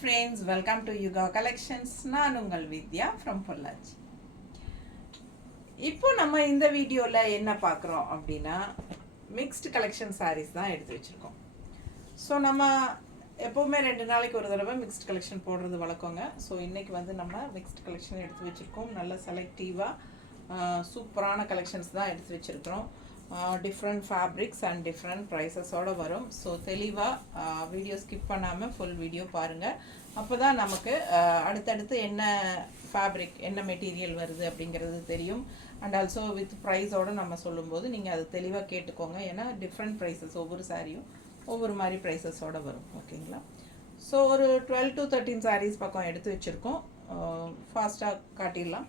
friends, welcome to Yuga Collections. நான் உங்கள் வித்யா from Pollachi. இப்போ நம்ம இந்த வீடியோல என்ன பார்க்குறோம் அப்படின்னா மிக்ஸ்டு கலெக்ஷன் sarees தான் எடுத்து வச்சிருக்கோம். ஸோ நம்ம எப்போவுமே 2 நாளைக்கு ஒரு தடவை மிக்ஸ்டு கலெக்ஷன் போடுறது வழக்கங்க. ஸோ இன்னைக்கு வந்து நம்ம மிக்ஸ்டு கலெக்ஷன் எடுத்து வச்சிருக்கோம். நல்ல செலக்டிவாக சூப்பரான கலெக்ஷன்ஸ் தான் எடுத்து வச்சிருக்கிறோம். டிஃப்ரெண்ட் ஃபேப்ரிக்ஸ் அண்ட் டிஃப்ரெண்ட் ப்ரைஸஸோடு வரும். ஸோ தெளிவாக வீடியோ ஸ்கிப் பண்ணாமல் ஃபுல் வீடியோ பாருங்கள். அப்போ தான் நமக்கு அடுத்தடுத்து என்ன ஃபேப்ரிக் என்ன மெட்டீரியல் வருது அப்படிங்கிறது தெரியும். அண்ட் ஆல்சோ வித் ப்ரைஸோடு நம்ம சொல்லும்போது நீங்கள் அது தெளிவாக கேட்டுக்கோங்க. ஏன்னா டிஃப்ரெண்ட் ப்ரைஸஸ் ஒவ்வொரு சாரியும் ஒவ்வொரு மாதிரி ப்ரைஸஸோடு வரும். ஓகேங்களா? ஸோ ஒரு 12 to 13 சாரீஸ் பக்கம் எடுத்து வச்சுருக்கோம். ஃபாஸ்ட்டாக காட்டிடலாம்.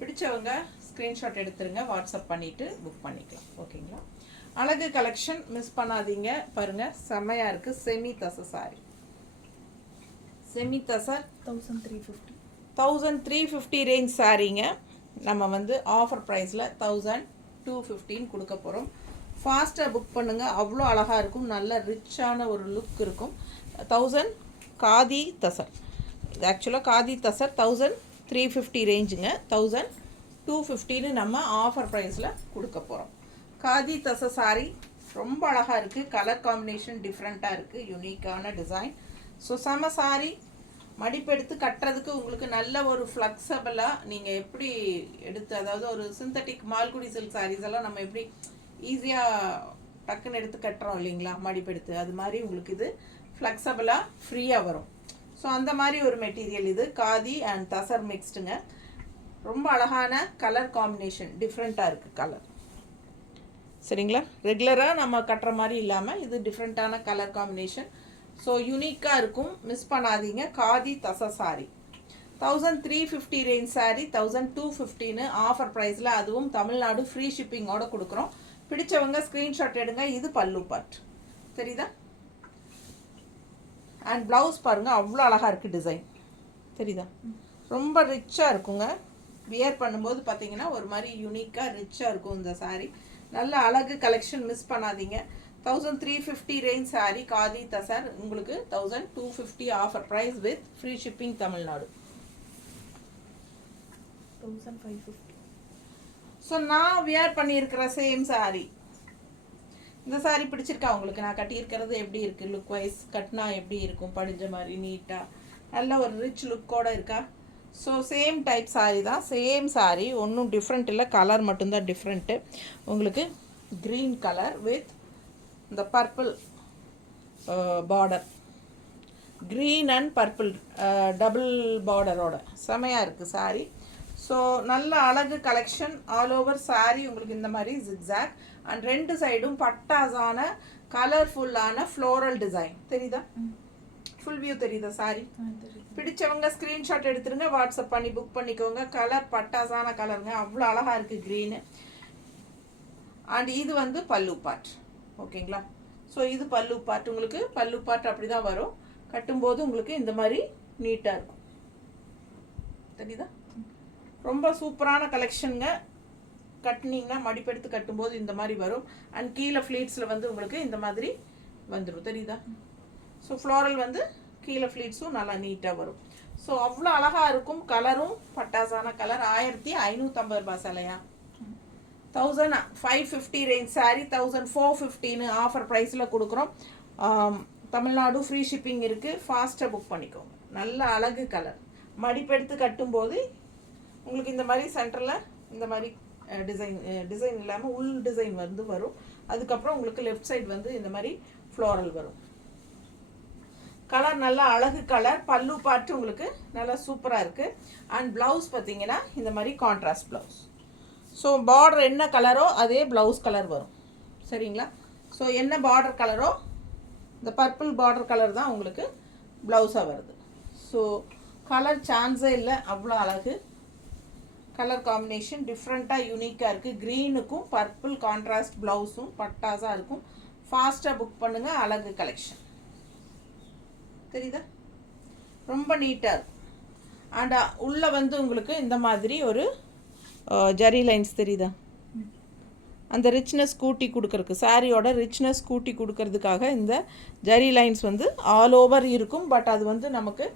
பிடிச்சவங்க ஸ்க்ரீன்ஷாட் எடுத்துருங்க, வாட்ஸ்அப் பண்ணிவிட்டு புக் பண்ணிக்கலாம். ஓகேங்களா? அழகு கலெக்ஷன் மிஸ் பண்ணாதீங்க. பாருங்கள், செம்மையாக இருக்குது. செமி தசை சாரி, செமி தசை 1350 ரேஞ்ச் சாரீங்க. நம்ம வந்து ஆஃபர் ப்ரைஸில் 1215 கொடுக்க போகிறோம். ஃபாஸ்ட்டாக புக் பண்ணுங்கள். அவ்வளோ அழகாக இருக்கும். நல்ல ரிச்சான ஒரு லுக் இருக்கும். 1000 காதி தசர், இது ஆக்சுவலாக காதி தசர் 1350 ரேஞ்சுங்க. 1215 நம்ம ஆஃபர் ப்ரைஸில் கொடுக்க போகிறோம். காதி தசை சாரி ரொம்ப அழகாக இருக்குது. கலர் காம்பினேஷன் டிஃப்ரெண்ட்டாக இருக்குது. யூனிக்கான டிசைன். ஸோ செம சாரி. மடிப்பெடுத்து கட்டுறதுக்கு உங்களுக்கு நல்ல ஒரு ஃப்ளெக்சபிளாக நீங்கள் எப்படி எடுத்து, அதாவது ஒரு சிந்தட்டிக் மால்குடி சில்க் சாரீஸ் எல்லாம் நம்ம எப்படி ஈஸியாக டக்குன்னு எடுத்து கட்டுறோம் இல்லைங்களா மடிப்பெடுத்து, அது மாதிரி உங்களுக்கு இது ஃப்ளெக்சபிளாக ஃப்ரீயாக வரும். ஸோ அந்த மாதிரி ஒரு மெட்டீரியல் இது. காதி அண்ட் தசர் மிக்ஸ்டுங்க. ரொம்ப அழகான கலர் காம்பினேஷன், டிஃப்ரெண்ட்டாக இருக்குது கலர். சரிங்களா? ரெகுலராக நம்ம கட்டுற மாதிரி இல்லாமல் இது டிஃப்ரெண்ட்டான கலர் காம்பினேஷன். ஸோ யூனிக்காக இருக்கும். மிஸ் பண்ணாதீங்க. காதி தசை சாரி 1350 ரேஞ்ச் சாரி 1215 ஆஃபர் ப்ரைஸில், அதுவும் தமிழ்நாடு ஃப்ரீ ஷிப்பிங்கோடு கொடுக்குறோம். பிடிச்சவங்க ஸ்க்ரீன்ஷாட் எடுங்க. இது பல்லு பார்ட் தெரியுதா? அண்ட் ப்ளவுஸ் பாருங்கள், அவ்வளோ அழகாக இருக்குது டிசைன். தெரியுதா? ரொம்ப ரிச்சாக இருக்குங்க. வியர் பண்ணும்போது பார்த்தீங்கன்னா ஒரு மாதிரி யூனிக்காக ரிச்சாக இருக்கும் இந்த சாரீ. நல்ல அழகு கலெக்ஷன், மிஸ் பண்ணாதீங்க. 1350 ரேஞ்ச் சாரீ காதி தசர் உங்களுக்கு 1250 offer price with free shipping Tamil Nadu. 1550. So நான் வியர் பண்ணியிருக்கிற சேம் சாரீ. இந்த சாரீ பிடிச்சிருக்கா உங்களுக்கு? நான் கட்டியிருக்கிறது எப்படி இருக்குது? லுக் வைஸ் கட்டினா எப்படி இருக்கும்? படிஞ்ச மாதிரி நீட்டாக நல்ல ஒரு ரிச் லுக்கோடு இருக்கா? ஸோ சேம் டைப் சாரீ தான். சேம் சாரீ, ஒன்றும் டிஃப்ரெண்ட் இல்லை. கலர் மட்டும்தான் டிஃப்ரெண்ட்டு. உங்களுக்கு க்ரீன் கலர் வித் இந்த purple border, green and purple double பார்டரோட செமையாக இருக்குது சாரீ. ஸோ நல்ல அழகு கலெக்ஷன். ஆல் ஓவர் சாரீ உங்களுக்கு இந்த மாதிரி ஜிக்ஸாக் அண்ட் 2 சைடும் பட்டாஸான கலர்ஃபுல்லான ஃப்ளோரல் டிசைன். தெரியுதா? ஃபுல் வியூ தெரியுதா சாரீ? பிடிச்சவங்க ஸ்க்ரீன்ஷாட் எடுத்துருங்க, வாட்ஸ்அப் பண்ணி புக் பண்ணிக்கோங்க. கலர் பட்டாஸான கலருங்க, அவ்வளோ அழகாக இருக்குது க்ரீனு. அண்ட் இது வந்து பல்லு பார்ட். ஓகேங்களா? ஸோ இது பல்லு பார்ட். உங்களுக்கு பல்லு பார்ட் அப்படி தான் வரும். கட்டும்போது உங்களுக்கு இந்த மாதிரி நீட்டாக இருக்கும். தெரியுதா? ரொம்ப சூப்பரான கலெக்ஷனுங்க. கட்டினீங்கன்னா மடிப்பெடுத்து கட்டும்போது இந்த மாதிரி வரும். அண்ட் கீழே ஃப்ளீட்ஸில் வந்து உங்களுக்கு இந்த மாதிரி வந்துடும். தெரியுதா? ஸோ ஃப்ளோரல் வந்து கீழே ஃப்ளீட்ஸும் நல்லா நீட்டாக வரும். ஸோ அவ்வளோ அழகாக இருக்கும். கலரும் பட்டாசான கலர். 1550 ரூபாய் சிலையா? 1550 ரேஞ்ச் சாரீ 1415 ஆஃபர் ப்ரைஸில் கொடுக்குறோம். தமிழ்நாடு ஃப்ரீ ஷிப்பிங் இருக்குது. ஃபாஸ்ட்டாக புக் பண்ணிக்கோங்க. நல்ல அழகு கலர். மடிப்பெடுத்து கட்டும்போது உங்களுக்கு இந்த மாதிரி சென்டரில் இந்த மாதிரி டிசைன் இல்லாமல் உள் டிசைன் வந்து வரும். அதுக்கப்புறம் உங்களுக்கு லெஃப்ட் சைடு வந்து இந்த மாதிரி ஃப்ளோரல் வரும். கலர் நல்லா அழகு கலர். பல்லு பார்த்து உங்களுக்கு நல்லா சூப்பராக இருக்குது. அண்ட் ப்ளவுஸ் பார்த்தீங்கன்னா இந்த மாதிரி கான்ட்ராஸ்ட் ப்ளவுஸ். ஸோ பார்டர் என்ன கலரோ அதே ப்ளவுஸ் கலர் வரும். சரிங்களா? ஸோ என்ன பார்டர் கலரோ இந்த பர்பிள் பார்டர் கலர் தான் உங்களுக்கு ப்ளவுஸாக வருது. ஸோ கலர் சான்ஸே இல்லை. அவ்வளோ அழகு கலர் காம்பினேஷன், டிஃப்ரெண்ட்டாக யூனிக்காக இருக்குது. க்ரீனுக்கும் பர்பிள் கான்ட்ராஸ்ட் ப்ளவுஸும் பட்டாஸாக இருக்கும். ஃபாஸ்ட்டாக புக் பண்ணுங்கள். அழகு கலெக்ஷன். தெரியுதா? ரொம்ப நீட்டாக இருக்கும். அண்ட் உள்ளே வந்து உங்களுக்கு இந்த மாதிரி ஒரு ஜரி லைன்ஸ் தெரியுதா? அந்த ரிச்னஸ் கூட்டி கொடுக்கறதுக்கு, சாரியோட ரிச்னஸ் கூட்டி கொடுக்கறதுக்காக இந்த ஜரி லைன்ஸ் வந்து ஆல் ஓவர் இருக்கும். பட் அது வந்து நமக்கு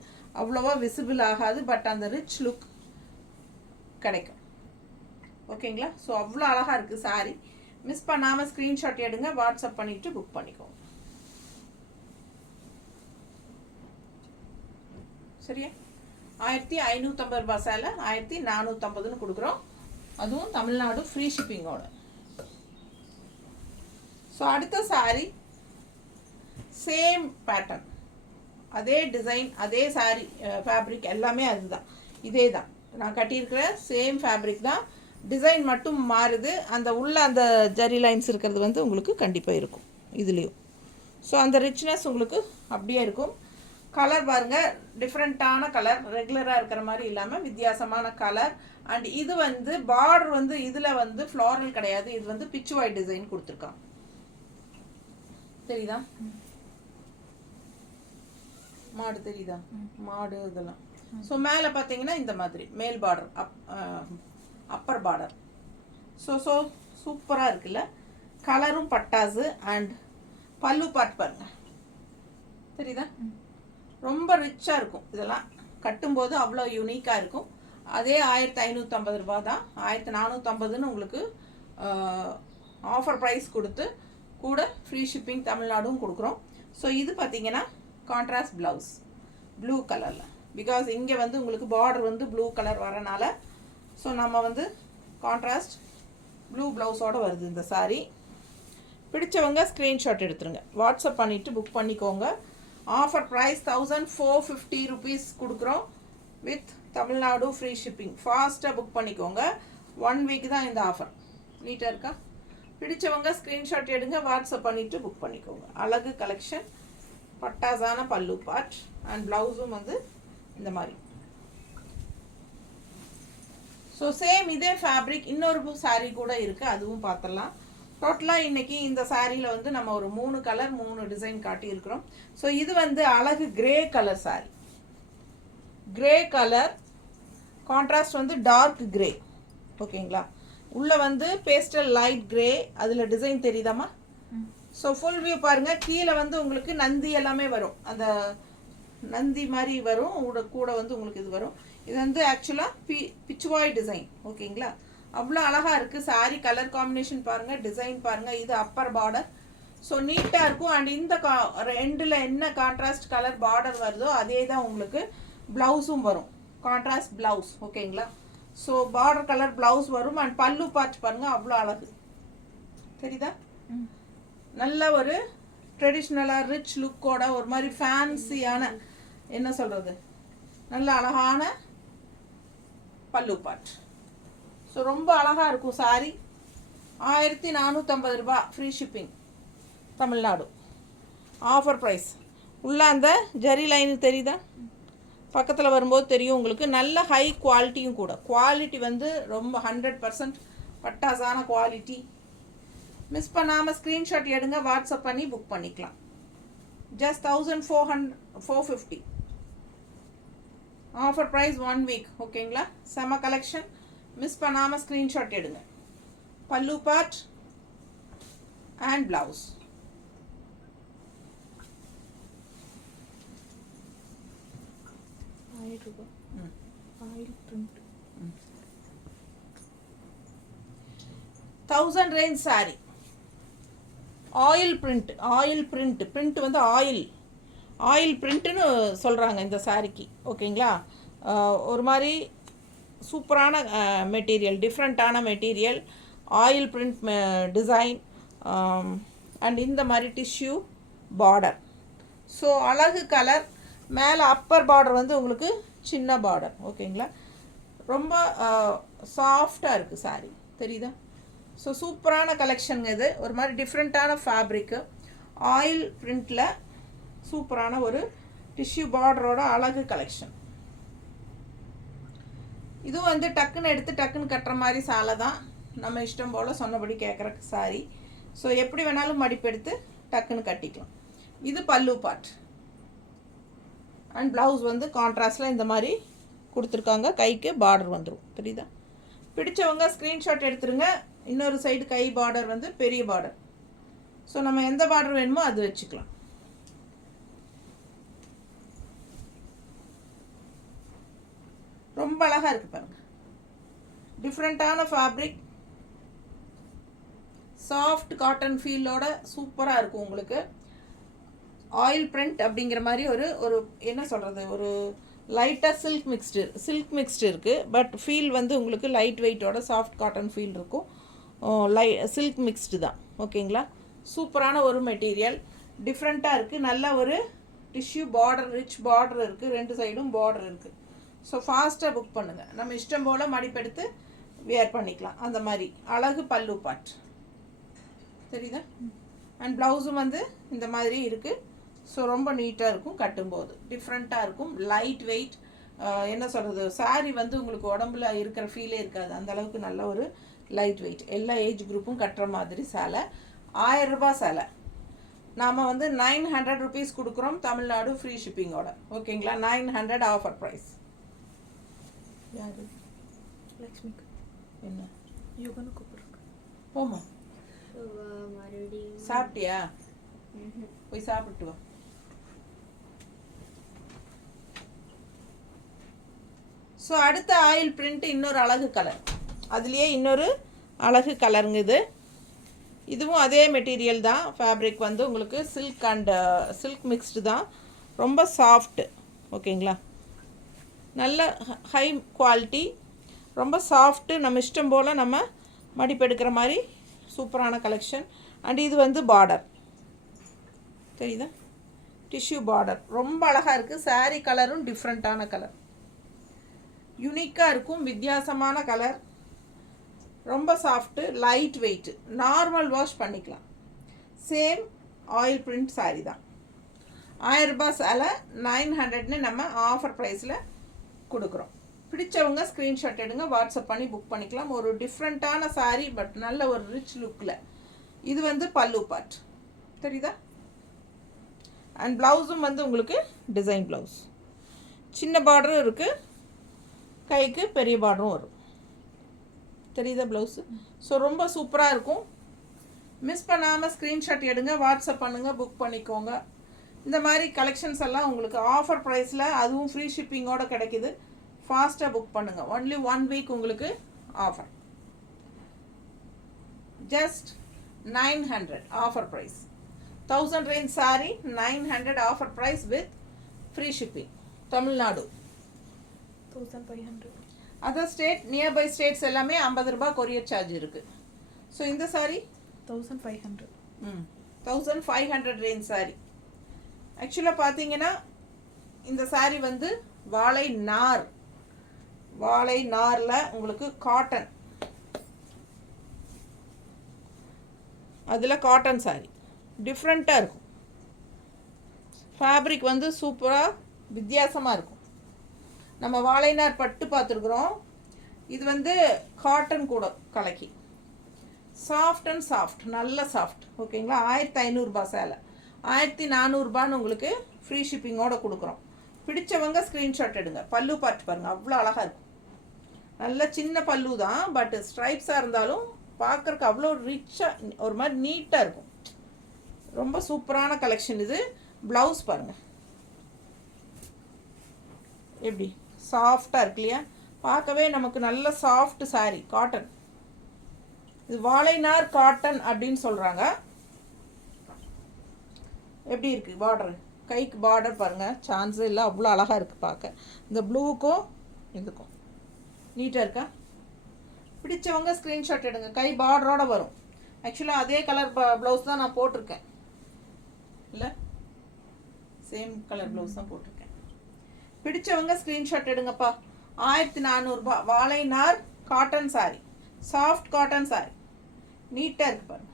அவ்வளோவா விசிபிள் ஆகாது. பட் அந்த ரிச் லுக் கிடைக்கும். ஓகேங்களா? ஸோ அவ்வளோ அழகாக இருக்குது சாரி. மிஸ் பண்ணாமல் ஸ்க்ரீன்ஷாட் எடுங்க, வாட்ஸ்அப் பண்ணிவிட்டு புக் பண்ணிக்கோங்க. சரியா? 1550 ரூபா சேலை 1450ன்னு கொடுக்குறோம். அதுவும் தமிழ்நாடு ஃப்ரீ ஷிப்பிங்கோட. ஸோ அடுத்த சாரி சேம் பேட்டர்ன், அதே டிசைன், அதே சாரி ஃபேப்ரிக் எல்லாமே அதுதான், இதே தான் நான் கட்டியிருக்கிற சேம் ஃபேப்ரிக் தான். டிசைன் மட்டும் மாறுது. அந்த உள்ள அந்த ஜரி லைன்ஸ் இருக்கிறது வந்து உங்களுக்கு கண்டிப்பாக இருக்கும் இதுலேயும். ஸோ அந்த ரிச்னஸ் உங்களுக்கு அப்படியே இருக்கும். கலர் பாருங்கள், டிஃப்ரெண்ட்டான கலர், ரெகுலராக இருக்கிற மாதிரி இல்லாமல் வித்தியாசமான கலர். அண்ட் இது வந்து பார்டர் வந்து இதில் வந்து ஃப்ளாரல் கிடையாது, இது வந்து பிச்சு ஒயிட் டிசைன் கொடுத்துருக்கான். தெரியுதா? மாடு தெரியுதா? மாடு இதெல்லாம். ஸோ மேலே பார்த்தீங்கன்னா இந்த மாதிரி மேல் பார்டர், அப்பர் பார்டர். ஸோ சூப்பராக இருக்குல்ல? கலரும் பட்டாசு. அண்ட் பல்லு பார்ட் பாருங்க, தெரியுதா? ரொம்ப ரிச்சாக இருக்கும். இதெல்லாம் கட்டும்போது அவ்வளோ யூனிக்காக இருக்கும். அதே 1550 ரூபா தான். 1450ன்னு உங்களுக்கு ஆஃபர் ப்ரைஸ் கொடுத்து கூட ஃப்ரீ ஷிப்பிங் தமிழ்நாடும் கொடுக்குறோம். ஸோ இது பார்த்தீங்கன்னா கான்ட்ராஸ்ட் ப்ளவுஸ் ப்ளூ கலரில். பிகாஸ் இங்கே வந்து உங்களுக்கு பார்டர் வந்து ப்ளூ கலர் வரனால ஸோ நம்ம வந்து கான்ட்ராஸ்ட் ப்ளூ ப்ளவுஸோடு வருது இந்த சாரீ. பிடிச்சவங்க ஸ்க்ரீன்ஷாட் எடுத்துருங்க, வாட்ஸ்அப் பண்ணிவிட்டு புக் பண்ணிக்கோங்க. ஆஃபர் ப்ரைஸ் 1450 ருபீஸ் கொடுக்குறோம் வித் தமிழ்நாடு ஃப்ரீ ஷிப்பிங். ஃபாஸ்ட்டாக புக் பண்ணிக்கோங்க. 1 வீக் தான் இந்த ஆஃபர். நீட்டாக இருக்கா? பிடிச்சவங்க ஸ்க்ரீன்ஷாட் எடுங்க, வாட்ஸ்அப் பண்ணிவிட்டு புக் பண்ணிக்கோங்க. அழகு கலெக்ஷன், பட்டாசான பல்லு பார்ட் அண்ட் ப்ளவுஸும் வந்து இந்த மாதிரி. ஸோ சேம் இதே ஃபேப்ரிக் இன்னொரு சாரீ கூட இருக்குது, அதுவும் பார்த்துடலாம். டோட்டலாக இன்றைக்கி இந்த சாரியில் வந்து நம்ம ஒரு 3 கலர் 3 டிசைன் காட்டியிருக்கிறோம். ஸோ இது வந்து அழகு grey colour sorry. Grey colour contrast வந்து டார்க் கிரே. ஓகேங்களா? உள்ளே வந்து பேஸ்டல் லைட் கிரே, அதில் டிசைன் தெரியுதாம்மா? ஸோ ஃபுல் வியூ பாருங்கள். கீழே வந்து உங்களுக்கு நந்தி எல்லாமே வரும், அந்த நந்தி மாதிரி வரும். கூட வந்து உங்களுக்கு இது வரும். இது வந்து ஆக்சுவலாக பிச்சுவாய் டிசைன். ஓகேங்களா? அவ்வளோ அழகாக இருக்குது சாரி. கலர் காம்பினேஷன் பாருங்கள், டிசைன் பாருங்கள். இது அப்பர் பார்டர். ஸோ நீட்டாக இருக்கும். அண்ட் இந்த ரெண்டில் என்ன கான்ட்ராஸ்ட் கலர் பார்டர் வருதோ அதே தான் உங்களுக்கு ப்ளவுஸும் வரும், கான்ட்ராஸ்ட் ப்ளவுஸ். ஓகேங்களா? ஸோ பார்டர் கலர் ப்ளவுஸ் வரும். அண்ட் பல்லு பார்ட் பாருங்கள், அவ்வளோ அழகு. தெரியுதா? நல்ல ஒரு ட்ரெடிஷ்னலாக ரிச் லுக்கோட ஒரு மாதிரி ஃபேன்சியான, என்ன சொல்கிறது, நல்ல அழகான பல்லு பார்ட். ஸோ ரொம்ப அழகாக இருக்கும் சாரி. 1450 ரூபா free shipping Tamil Nadu. Offer price. உள்ள அந்த ஜரி லைன் தெரியுதா? பக்கத்தில் வரும்போது தெரியும் உங்களுக்கு. நல்ல ஹை குவாலிட்டியும் கூட. குவாலிட்டி வந்து ரொம்ப 100% பட்டாசான குவாலிட்டி. மிஸ் பண்ணாமல் ஸ்க்ரீன்ஷாட் எடுங்க, வாட்ஸ்அப் பண்ணி புக் பண்ணிக்கலாம். ஜஸ்ட் 1450. Offer price 1 week. ஓகேங்களா? செம கலெக்ஷன். மிஸ் பண்ணாமல் ஸ்க்ரீன்ஷாட் எடுங்க. Pallu part and blouse. Thousand range sari. Oil print. Oil print வந்து ஆயில் பிரிண்ட்டுன்னு சொல்கிறாங்க இந்த சாரிக்கு. ஓகேங்களா? ஒரு மாதிரி சூப்பரான மெட்டீரியல், டிஃப்ரெண்ட்டான material, oil print design and இந்த மாதிரி டிஷ்யூ பார்டர். ஸோ அழகு கலர். மேலே அப்பர் பார்டர் வந்து உங்களுக்கு சின்ன பார்டர். ஓகேங்களா? ரொம்ப சாஃப்டாக இருக்குது சாரி. தெரியுதா? ஸோ சூப்பரான கலெக்ஷனுங்க இது. ஒரு மாதிரி டிஃப்ரெண்ட்டான ஃபேப்ரிக்கு, ஆயில் பிரிண்டில் சூப்பரான ஒரு டிஷ்யூ பார்டரோட அழகு கலெக்ஷன். இதுவும் வந்து டக்குன்னு எடுத்து டக்குன்னு கட்டுற மாதிரி சாலை தான். நம்ம இஷ்டம் போல் சொன்னபடி கேட்குற சாரி. ஸோ எப்படி வேணாலும் மடிப்பெடுத்து டக்குன்னு கட்டிக்கலாம். இது பல்லு பார்ட் அண்ட் ப்ளவுஸ் வந்து கான்ட்ராஸ்டில் இந்த மாதிரி கொடுத்துருக்காங்க. கைக்கு பார்டர் வந்துடும். தெரியுதா? பிடிச்சவங்க ஸ்க்ரீன்ஷாட் எடுத்துருங்க, இன்னொரு சைடு கை பார்டர் வந்து பெரிய பார்டர். ஸோ நம்ம எந்த பார்டர் வேணுமோ அது வச்சுக்கலாம். ரொம்ப அழகாக இருக்குது பாருங்கள். டிஃப்ரெண்ட்டான ஃபேப்ரிக், சாஃப்ட் காட்டன் ஃபீலோட சூப்பராக இருக்கும் உங்களுக்கு. ஆயில் பிரிண்ட் அப்படிங்கிற மாதிரி ஒரு என்ன சொல்கிறது, ஒரு லைட்டாக சில்க் மிக்ஸ்டு இருக்குது. பட் ஃபீல் வந்து உங்களுக்கு லைட் வெயிட்டோட சாஃப்ட் காட்டன் ஃபீல் இருக்கும். சில்க் மிக்ஸ்டு தான். ஓகேங்களா? சூப்பரான ஒரு மெட்டீரியல், டிஃப்ரெண்ட்டாக இருக்குது. நல்ல ஒரு டிஷ்யூ பார்டர், ரிச் பார்டர் இருக்குது, 2 சைடும் பார்டர் இருக்குது. ஸோ ஃபாஸ்ட்டாக புக் பண்ணுங்கள். நம்ம இஷ்டம் போல் மடிப்பெடுத்து வியர் பண்ணிக்கலாம். அந்த மாதிரி அழகு பல்லு பார்ட் தெரியுதா? அண்ட் ப்ளவுஸும் வந்து இந்த மாதிரி இருக்குது. ஸோ ரொம்ப நீட்டாக இருக்கும், கட்டும்போது டிஃப்ரெண்ட்டாக இருக்கும், லைட் வெயிட். என்ன சொல்கிறது, சாரீ வந்து உங்களுக்கு உடம்புல இருக்கிற ஃபீலே இருக்காது, அந்தளவுக்கு நல்ல ஒரு லைட் வெயிட். எல்லா ஏஜ் குரூப்பும் கட்டுற மாதிரி சேலை. 1000 ரூபாய் சேலை நாம் வந்து 900 ருபீஸ் கொடுக்குறோம், தமிழ்நாடு ஃப்ரீ ஷிப்பிங்கோட. ஓகேங்களா? 900 ஆஃபர் ப்ரைஸ். யார்? லக்ஷ்மிக்கு. என்ன யோகனு கூப்பிடுறோம். போமா, சாப்பிட்டியா? போய் சாப்பிட்டு வா. ஸோ அடுத்த ஆயில் பிரிண்ட் இன்னொரு அழகு கலர், அதுலேயே இன்னொரு அழகு கலருங்க இது. இதுவும் அதே மெட்டீரியல் தான். ஃபேப்ரிக் வந்து உங்களுக்கு சில்க் அண்ட் சில்க் மிக்ஸ்டு தான். ரொம்ப சாஃப்ட்டு. ஓகேங்களா? நல்ல ஹை குவாலிட்டி, ரொம்ப சாஃப்ட்டு. நம்ம இஷ்டம் போல் நம்ம மடிப்பெடுக்கிற மாதிரி சூப்பரான கலெக்ஷன். அண்ட் இது வந்து பார்டர் தெரியுதா? டிஷ்யூ பார்டர் ரொம்ப அழகாக இருக்குது. சாரீ கலரும் டிஃப்ரெண்ட்டான கலர், யூனிக்காக இருக்கும், வித்தியாசமான கலர். ரொம்ப soft, light weight, normal wash பண்ணிக்கலாம். சேம் ஆயில் பிரிண்ட் சாரீ தான். 1000 ரூபாய் சேலை 900ன்னு நம்ம ஆஃபர் ப்ரைஸில் கொடுக்குறோம். பிடிச்சவங்க ஸ்க்ரீன்ஷாட் எடுங்க, வாட்ஸ்அப் பண்ணி புக் பண்ணிக்கலாம். ஒரு டிஃப்ரெண்ட்டான சாரீ, பட் நல்ல ஒரு ரிச் லுக்கில். இது வந்து பல்லு பார்ட் தெரியுதா? அண்ட் ப்ளவுஸும் வந்து உங்களுக்கு டிசைன் ப்ளவுஸ், சின்ன பார்டரும் இருக்குது, கைக்கு பெரிய பார்டரும் வரும். தெரியுதா ப்ளவுஸு? ஸோ ரொம்ப சூப்பராக இருக்கும். மிஸ் பண்ணாமல் ஸ்க்ரீன்ஷாட் எடுங்க, வாட்ஸ்அப் பண்ணுங்கள், புக் பண்ணிக்கோங்க. இந்த மாதிரி கலெக்ஷன்ஸ் எல்லாம் உங்களுக்கு ஆஃபர் ப்ரைஸில், அதுவும் ஃப்ரீ ஷிப்பிங்கோடு கிடைக்கிது. ஃபாஸ்ட்டாக புக் பண்ணுங்கள். ஒன்லி 1 வீக் உங்களுக்கு offer. Just 900 offer price. 1000 range sari 900 offer price with free shipping. Tamil Nadu 1500. Other state, nearby states எல்லாமே 50 ரூபாய் கொரியர் சார்ஜ் இருக்குது. ஸோ இந்த சாரி 1500. 1500 ரேஞ்ச் சாரி. ஆக்சுவலாக பார்த்தீங்கன்னா இந்த சாரி வந்து வாழை நாரில் உங்களுக்கு காட்டன், அதில் காட்டன் சாரி டிஃப்ரெண்ட்டாக இருக்கும். ஃபேப்ரிக் வந்து சூப்பராக வித்தியாசமாக இருக்கும். நம்ம வாழைநார் பட்டு பார்த்துருக்குறோம், இது வந்து காட்டன் கூட கலக்கி சாஃப்ட் அண்ட் சாஃப்ட், நல்ல சாஃப்ட். ஓகேங்களா? 1500 ரூபாய் சேலை 1400 ரூபான்னு உங்களுக்கு ஃப்ரீ ஷிப்பிங்கோடு கொடுக்குறோம். பிடிச்சவங்க ஸ்க்ரீன்ஷாட் எடுங்க. பல்லு பார்த்து பாருங்கள், அவ்வளோ அழகாக இருக்கும். நல்ல சின்ன பல்லு தான், பட் ஸ்ட்ரைப்ஸாக இருந்தாலும் பார்க்குறக்கு அவ்வளோ ரிச்சாக ஒரு மாதிரி நீட்டாக இருக்கும். ரொம்ப சூப்பரான கலெக்ஷன் இது. ப்ளவுஸ் பாருங்கள் எப்படி சாஃப்டாக இருக்கு இல்லையா? பார்க்கவே நமக்கு நல்ல சாஃப்ட் சாரீ, காட்டன். இது வாழைநார் காட்டன் அப்படின்னு சொல்கிறாங்க. எப்படி இருக்குது பார்டர்? கைக்கு பார்டர் பாருங்கள், சான்ஸே இல்லை, அவ்வளோ அழகாக இருக்குது பார்க்க. இந்த ப்ளூவுக்கும் இதுக்கும் நீட்டாக இருக்கா? பிடிச்சவங்க ஸ்க்ரீன்ஷாட் எடுங்க. கை பார்டரோடு வரும். ஆக்சுவலாக அதே கலர் ப்ளவுஸ் தான் நான் போட்டிருக்கேன், இல்லை சேம் கலர் ப்ளவுஸ் தான் போட்டிருக்கேன். பிடிச்சவங்க ஸ்க்ரீன்ஷாட் எடுங்கப்பா. 1400 ரூபாய் வாழைநார் cotton sari, soft cotton sari, நீட்டாக இருக்கு பாருங்க.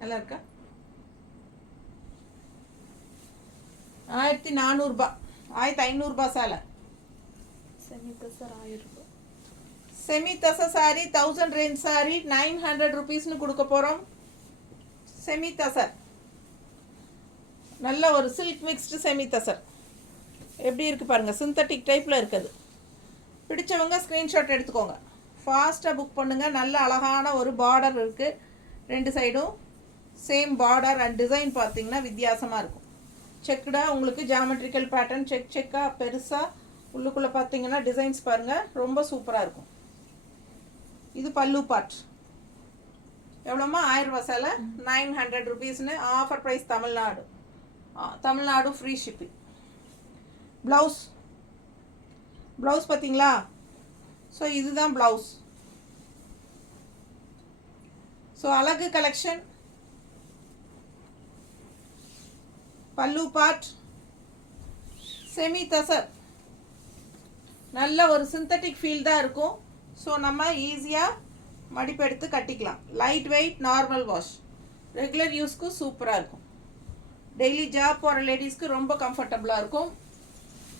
நல்லா இருக்கா? 1400 ரூபாய், 1500 ரூபாய் சேலை. செமி தசர் 1000 ரூபாய். செமி தச சாரி 1000 ரேஞ்ச் சாரி 900 ருபீஸ்னு கொடுக்க போகிறோம். செமி தசர், நல்ல ஒரு சில்க் மிக்ஸ்டு செமி தசர். எப்படி இருக்குது பாருங்கள், சிந்தட்டிக் டைப்பில் இருக்குது. பிடிச்சவங்க ஸ்க்ரீன்ஷாட் எடுத்துக்கோங்க. ஃபாஸ்ட்டாக புக் பண்ணுங்கள். நல்ல அழகான ஒரு பார்டர் இருக்குது, ரெண்டு சைடும் சேம் பார்டர் அண்ட் டிசைன் பார்த்தீங்கன்னா வித்தியாசமாக இருக்கும். செக்குடாக உங்களுக்கு ஜாமெட்ரிக்கல் பேட்டர்ன் செக்காக பெருசாக உள்ளுக்குள்ளே பார்த்தீங்கன்னா டிசைன்ஸ் பாருங்கள், ரொம்ப சூப்பராக இருக்கும். இது பல்லு பார்ட். எவ்வளோமா? 1000 ரூபா சேலை, 900 ருபீஸ்னு offer price. Tamil Nadu free shipping. Blouse பார்த்தீங்களா? ஸோ இதுதான் ப்ளவுஸ். ஸோ அழகு கலெக்ஷன். பல்லு பார்ட் செமி தசர், நல்ல ஒரு சிந்தட்டிக் ஃபீல் தான் இருக்கும். ஸோ நம்ம ஈஸியாக மடிப்பெடுத்து கட்டிக்கலாம். Light weight, normal wash, regular யூஸ்க்கு சூப்பராக இருக்கும். டெய்லி ஜாப் போகிற லேடிஸ்க்கு ரொம்ப கம்ஃபர்டபுளாக இருக்கும்.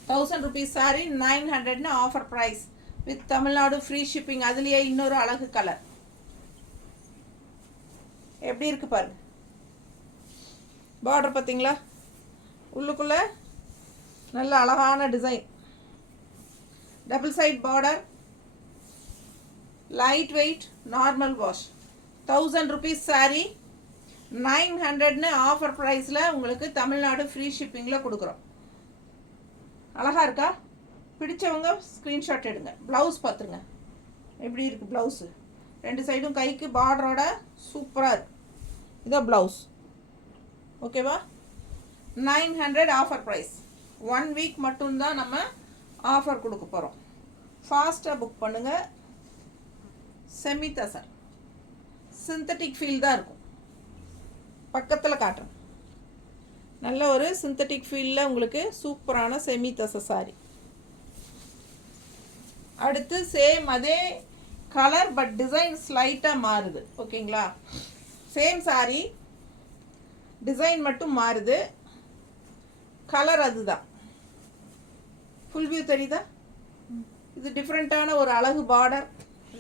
1000 ருபீஸ் சாரி 900ன்னு offer price with Tamil Nadu free shipping. அதுலேயே இன்னொரு அழகு கலர் எப்படி இருக்கு பாருங்க. பார்டர் பார்த்தீங்களா? உள்ளுக்குள்ளே நல்ல அழகான design, double side border, light weight, normal wash. 1000 rupees sari 900ன்னு ஆஃபர் ப்ரைஸில் உங்களுக்கு தமிழ்நாடு ஃப்ரீ ஷிப்பிங்கில் கொடுக்குறோம். அழகாக இருக்கா? பிடிச்சவங்க ஸ்க்ரீன்ஷாட் எடுங்க. ப்ளவுஸ் பார்த்துருங்க எப்படி இருக்குது ப்ளவுஸு. ரெண்டு சைடும் கைக்கு பார்டரோட சூப்பராக இருக்குது. இதான் ப்ளவுஸ். ஓகேவா? 900 ஆஃபர் ப்ரைஸ். 1 வீக் மட்டும்தான் நம்ம ஆஃபர் கொடுக்க போகிறோம். ஃபாஸ்ட்டாக புக் பண்ணுங்கள். செமி தசர், சிந்தட்டிக் ஃபீல் தான் இருக்கும். பக்கத்தில் காட்டுறேன். நல்ல ஒரு சிந்தட்டிக் ஃபீலில் உங்களுக்கு சூப்பரான செமி தசர் சாரி. அடுத்து சேம் அதே கலர் பட் டிசைன் ஸ்லைட்டாக மாறுது. ஓகேங்களா? சேம் சாரி, டிசைன் மட்டும் மாறுது, கலர் அதுதான். ஃபுல் வியூ தெரியுதா? இது டிஃப்ரெண்ட்டான ஒரு அழகு பார்டர்,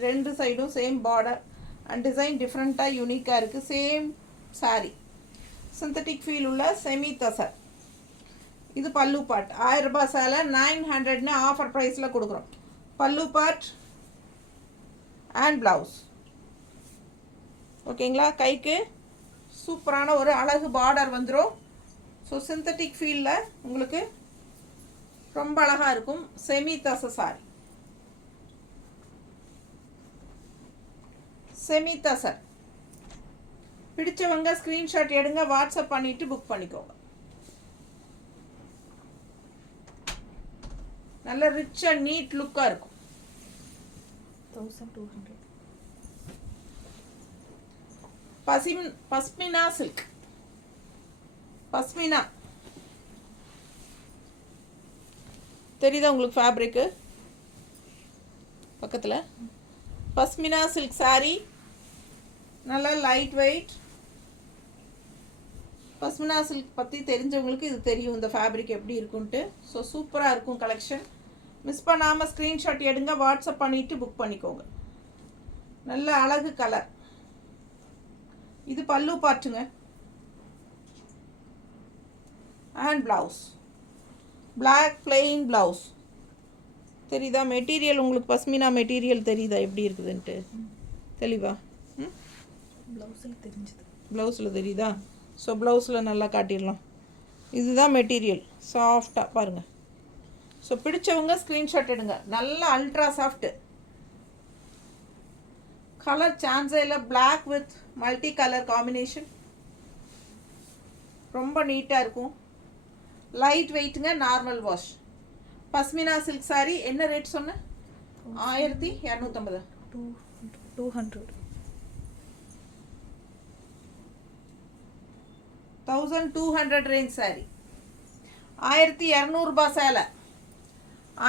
ரெண்டு சைடும் சேம் பார்டர் அண்ட் டிசைன் டிஃப்ரெண்ட்டாக யூனிக்காக இருக்குது. சேம் சாரி, சிந்தட்டிக் ஃபீல் உள்ள செமி தசர். இது பல்லு பார்ட். 1000 ரூபாய் சேலை 900ன்னு ஆஃபர் ப்ரைஸில் கொடுக்குறோம். பல்லு பார்ட் அண்ட் ப்ளவுஸ். ஓகேங்களா? கைக்கு சூப்பரான ஒரு அழகு பார்டர் வந்துடும். ஸோ சிந்தட்டிக் ஃபீலில் உங்களுக்கு ரொம்ப அழகாக இருக்கும். Semi tussar sorry, semi tussar. பிடிச்சவங்க ஸ்க்ரீன்ஷாட் எடுங்க, வாட்ஸ்அப் பண்ணிவிட்டு புக் பண்ணிக்கோங்க. நல்ல ரிச் அண்ட் நீட் லுக்காக இருக்கும். 1200. பஸ்மினா சில்க். பஸ்மினா தெரியுதா உங்களுக்கு? ஃபேப்ரிக்கு பக்கத்தில் பஸ்மினா சில்க் சாரி, நல்லா லைட் வெயிட். பஸ்மினா சில்க் பற்றி தெரிஞ்சவங்களுக்கு இது தெரியும், இந்த ஃபேப்ரிக் எப்படி இருக்குன்ட்டு. ஸோ சூப்பராக இருக்கும் கலெக்ஷன். மிஸ் பண்ணாமல் ஸ்க்ரீன்ஷாட் எடுங்க, வாட்ஸ்அப் பண்ணிவிட்டு புக் பண்ணிக்கோங்க. நல்ல அழகு கலர். இது பல்லு பார்ட்டுங்க and blouse. Black plain blouse. தெரியுதா மெட்டீரியல் உங்களுக்கு? பஸ்மினா மெட்டீரியல் தெரியுதா எப்படி இருக்குதுன்ட்டு? தெளிவா? ப்ளவுஸில் தெரிஞ்சது. ப்ளவுஸில் தெரியுதா? ஸோ ப்ளவுஸில் நல்லா காட்டிடலாம். இதுதான் மெட்டீரியல், சாஃப்டாக பாருங்கள். ஸோ பிடிச்சவங்க ஸ்க்ரீன்ஷாட் எடுங்க. நல்ல அல்ட்ரா சாஃப்ட்டு கலர், சான்ஸே இல்லை. Black with multi colour combination, ரொம்ப நீட்டாக இருக்கும். லைட் வெயிட்டுங்க, normal wash. Pashmina silk sari. என்ன ரேட் சொன்னேன்? 1250. 200. 1200 ரேஞ்ச் சாரி. 1200 ரூபாய் சேலை.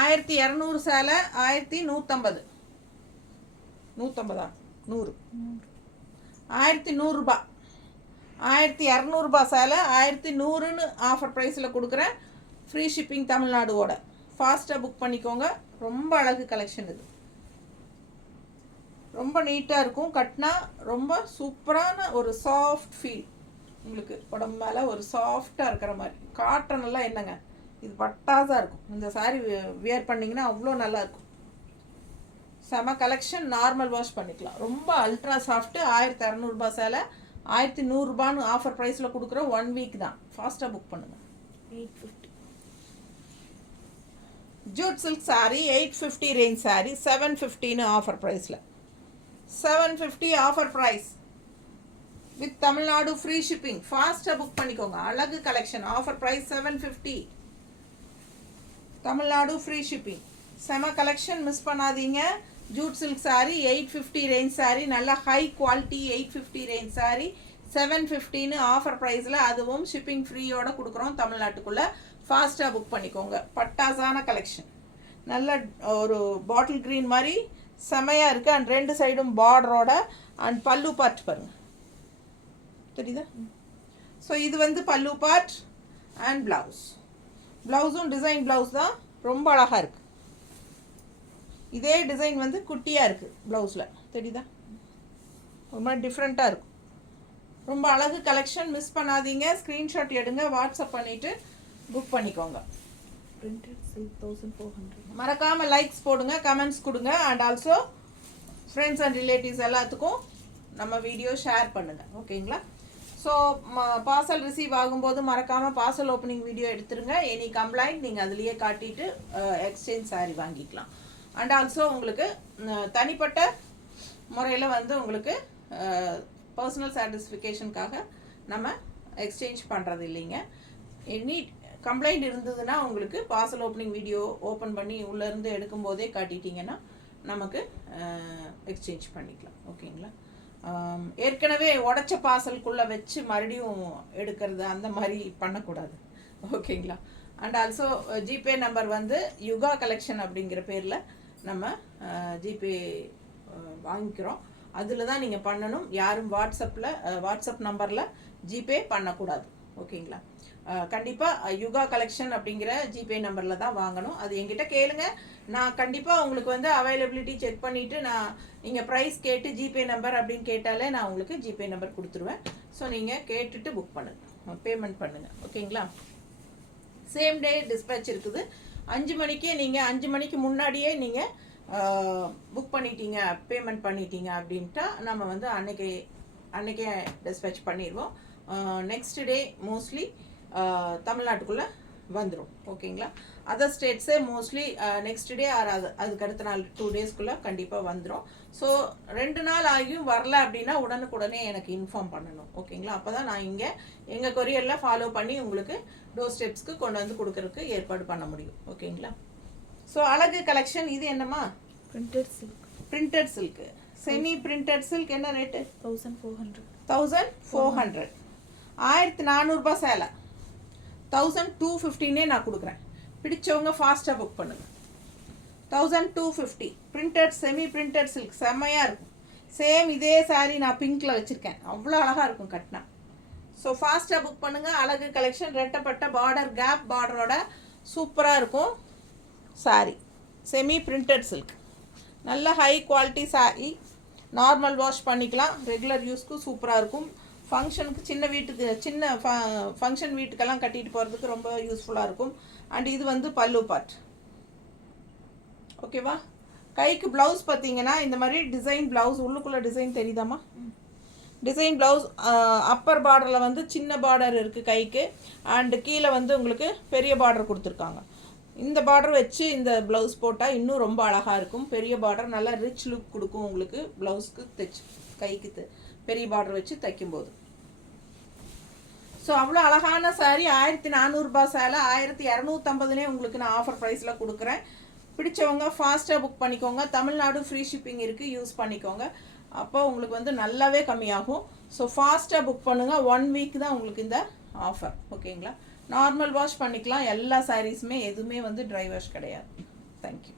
1200 சேலை 1150. 150 100. 1100 ரூபாய். 1200 ரூபாய் சேலை 1100ன்னு ஆஃபர் ப்ரைஸில் கொடுக்குறேன். ஃப்ரீ ஷிப்பிங் தமிழ்நாடுவோட. ஃபாஸ்ட்டாக புக் பண்ணிக்கோங்க. ரொம்ப அழகு கலெக்ஷன் இது. ரொம்ப நீட்டாக இருக்கும். கட்டினா ரொம்ப சூப்பரான ஒரு சாஃப்ட் ஃபீல். உங்களுக்கு உடம்பு மேலே ஒரு சாஃப்டாக இருக்கிற மாதிரி. காட்டன் எல்லாம் என்னங்க, இது பட்டாசாக இருக்கும். இந்த சாரீ வியர் பண்ணிங்கன்னா அவ்வளோ நல்லாயிருக்கும். செம கலெக்ஷன், நார்மல் வாஷ் பண்ணிக்கலாம். ரொம்ப அல்ட்ரா சாஃப்ட்டு, 1200 சேலை 1100 ஆஃபர் ப்ரைஸில் கொடுக்குற 1 வீக் தான். ஃபாஸ்ட்டாக புக் பண்ணுங்கள். 850. Jute silk sari 850 range sari 750 offer ப்ரைஸில். 750 offer price with Tamil Nadu free shipping. ஃபாஸ்ட்டாக புக் பண்ணிக்கோங்க. அழகு collection, offer price 750, Tamil Nadu free shipping. செம கலெக்ஷன், மிஸ் பண்ணாதீங்க. Jute silk sari 850 range sari, நல்ல high quality 850 range sari 750 offer ப்ரைஸில், அதுவும் ஷிப்பிங் ஃப்ரீயோட கொடுக்குறோம் தமிழ்நாட்டுக்குள்ளே. ஃபாஸ்ட்டாக புக் பண்ணிக்கோங்க. பட்டாசான கலெக்ஷன், நல்ல ஒரு பாட்டில் க்ரீன் மாதிரி செமையாக இருக்குது. அண்ட் 2 சைடும் பார்டரோட அண்ட் பல்லு பார்ட் பாருங்கள், தெரியுதா? ஸோ இது வந்து பல்லு பார்ட் அண்ட் ப்ளவுஸ். ப்ளவுஸும் டிசைன் ப்ளவுஸ் தான், ரொம்ப அழகாக இருக்குது. இதே டிசைன் வந்து குட்டியாக இருக்குது ப்ளவுஸில், தெரியுதா? ஒரு மாதிரி டிஃப்ரெண்ட்டாக இருக்கும். ரொம்ப அழகு கலெக்ஷன், மிஸ் பண்ணாதீங்க. ஸ்க்ரீன்ஷாட் எடுங்க, வாட்ஸ்அப் பண்ணிவிட்டு புக் பண்ணிக்கோங்க. Printed silk 1400. மறக்காமல் லைக்ஸ் போடுங்க, கமெண்ட்ஸ் கொடுங்க. And also friends and relatives எல்லாத்துக்கும் நம்ம வீடியோ ஷேர் பண்ணுங்கள். ஓகேங்களா? ஸோ பார்சல் ரிசீவ் ஆகும்போது மறக்காமல் பார்சல் ஓப்பனிங் வீடியோ எடுத்துருங்க. எனி கம்ப்ளைண்ட் நீங்கள் அதுலேயே காட்டிட்டு எக்ஸ்சேஞ்ச் சாரீ வாங்கிக்கலாம். அண்ட் ஆல்சோ உங்களுக்கு தனிப்பட்ட முறையில் வந்து உங்களுக்கு பர்சனல் சாட்டிஸ்ஃபிகேஷனுக்காக நம்ம எக்ஸ்சேஞ்ச் பண்ணுறது இல்லைங்க. எனி கம்ப்ளைண்ட் இருந்ததுன்னா உங்களுக்கு பார்சல் ஓப்பனிங் வீடியோ ஓப்பன் பண்ணி உள்ளேருந்து எடுக்கும்போதே காட்டிட்டிங்கன்னா நமக்கு எக்ஸ்சேஞ்ச் பண்ணிக்கலாம். ஓகேங்களா? ஏற்கனவே உடச்ச பார்சலுக்குள்ளே வச்சு மறுபடியும் எடுக்கிறது அந்த மாதிரி பண்ணக்கூடாது. ஓகேங்களா? அண்ட் ஆல்சோ ஜிபே நம்பர் வந்து யுகா கலெக்ஷன் அப்படிங்கிற பேரில் நம்ம ஜிபே வாங்கிக்கிறோம். அதில் தான் நீங்கள் பண்ணணும். யாரும் வாட்ஸ்அப் நம்பரில் ஜிபே பண்ணக்கூடாது. ஓகேங்களா? கண்டிப்பாக யுகா கலெக்ஷன் அப்படிங்கிற ஜிபே நம்பரில் தான் வாங்கணும். அது என்கிட்ட கேளுங்க, நான் கண்டிப்பாக உங்களுக்கு வந்து அவைலபிலிட்டி செக் பண்ணிவிட்டு நான் நீங்கள் ப்ரைஸ் கேட்டு ஜிபே நம்பர் அப்படின்னு கேட்டாலே நான் உங்களுக்கு ஜிபே நம்பர் கொடுத்துருவேன். ஸோ நீங்கள் கேட்டுட்டு புக் பண்ணுங்கள், பேமெண்ட் பண்ணுங்கள். ஓகேங்களா? சேம் டே டிஸ்பேச் இருக்குது. 5 மணிக்கே நீங்கள் 5 மணிக்கு முன்னாடியே நீங்கள் புக் பண்ணிட்டீங்க, பேமெண்ட் பண்ணிட்டீங்க அப்படின்ட்டா நம்ம வந்து அன்னைக்கே டிஸ்பேச் பண்ணிடுவோம். நெக்ஸ்ட் டே மோஸ்ட்லி தமிழ்நாட்டுக்குள்ளே வந்துடும். ஓகேங்களா? அதர் ஸ்டேட்ஸே மோஸ்ட்லி நெக்ஸ்ட் டே ஆர் அதுக்கு அடுத்த நாள் 2 டேஸ்க்குள்ளே கண்டிப்பாக வந்துடும். ஸோ 2 நாள் ஆகியும் வரல அப்படின்னா உடனுக்குடனே எனக்கு இன்ஃபார்ம் பண்ணணும். ஓகேங்களா? அப்போ தான் நான் இங்கே எங்கள் கொரியரில் ஃபாலோ பண்ணி உங்களுக்கு டோர் ஸ்டெப்ஸ்க்கு கொண்டு வந்து கொடுக்கறதுக்கு ஏற்பாடு பண்ண முடியும். ஓகேங்களா? ஸோ அழகு கலெக்ஷன். இது என்னம்மா? Printed silk. Printed silk, semi printed silk. என்ன ரேட்டு? 1400. 1400. 1400 சேலை 1250 நான் கொடுக்குறேன். பிடிச்சவங்க ஃபாஸ்ட்டாக புக் பண்ணுங்கள். 1250 பிரிண்டட் செமி பிரிண்டட் சில்க், செம்மையாக இருக்கும். சேம் இதே சாரீ நான் பிங்க்கில் வச்சுருக்கேன், அவ்வளோ அழகாக இருக்கும் கட்டினா. ஸோ ஃபாஸ்ட்டாக புக் பண்ணுங்கள். அழகு கலெக்ஷன், ரெட்டப்பட்ட பார்டர், கேப் பார்டரோட சூப்பராக இருக்கும் சாரீ. செமி பிரிண்டட் சில்க், நல்ல high quality sari. Normal wash பண்ணிக்கலாம், ரெகுலர் யூஸ்க்கு சூப்பராக இருக்கும். ஃபங்க்ஷனுக்கு சின்ன ஃபங்க்ஷன் வீட்டுக்கெல்லாம் கட்டிட்டு போகிறதுக்கு ரொம்ப யூஸ்ஃபுல்லாக இருக்கும். அண்ட் இது வந்து பல்லு பார்ட். ஓகேவா? கைக்கு ப்ளவுஸ் பார்த்தீங்கன்னா இந்த மாதிரி டிசைன் ப்ளவுஸ், உள்ளுக்குள்ளே டிசைன் தெரியுதாம்மா? Design blouse. அப்பர் பார்டரில் வந்து சின்ன பார்டர் இருக்குது கைக்கு, அண்டு கீழே வந்து உங்களுக்கு பெரிய பார்டர் கொடுத்துருக்காங்க. இந்த பார்டர் வச்சு இந்த ப்ளவுஸ் போட்டால் இன்னும் ரொம்ப அழகாக இருக்கும். பெரிய பார்டர் நல்லா ரிச் லுக் கொடுக்கும் உங்களுக்கு ப்ளவுஸ்க்கு கைக்கு பெரிய பார்டர் வச்சு தைக்கும்போது. ஸோ அவ்வளோ அழகான சாரீ. 1400 சேலை 1250 உங்களுக்கு நான் ஆஃபர் ப்ரைஸில் கொடுக்குறேன். பிடிச்சவங்க ஃபாஸ்ட்டாக புக் பண்ணிக்கோங்க. தமிழ்நாடு ஃப்ரீ ஷிப்பிங் இருக்குது, யூஸ் பண்ணிக்கோங்க. அப்போ உங்களுக்கு வந்து நல்லாவே கம்மியாகும். ஸோ ஃபாஸ்ட்டாக புக் பண்ணுங்கள். 1 வீக் தான் உங்களுக்கு இந்த ஆஃபர். ஓகேங்களா? நார்மல் வாஷ் பண்ணிக்கலாம். எல்லா சாரீஸுமே எதுவுமே வந்து ட்ரை வாஷ் கிடையாது. தேங்க்யூ.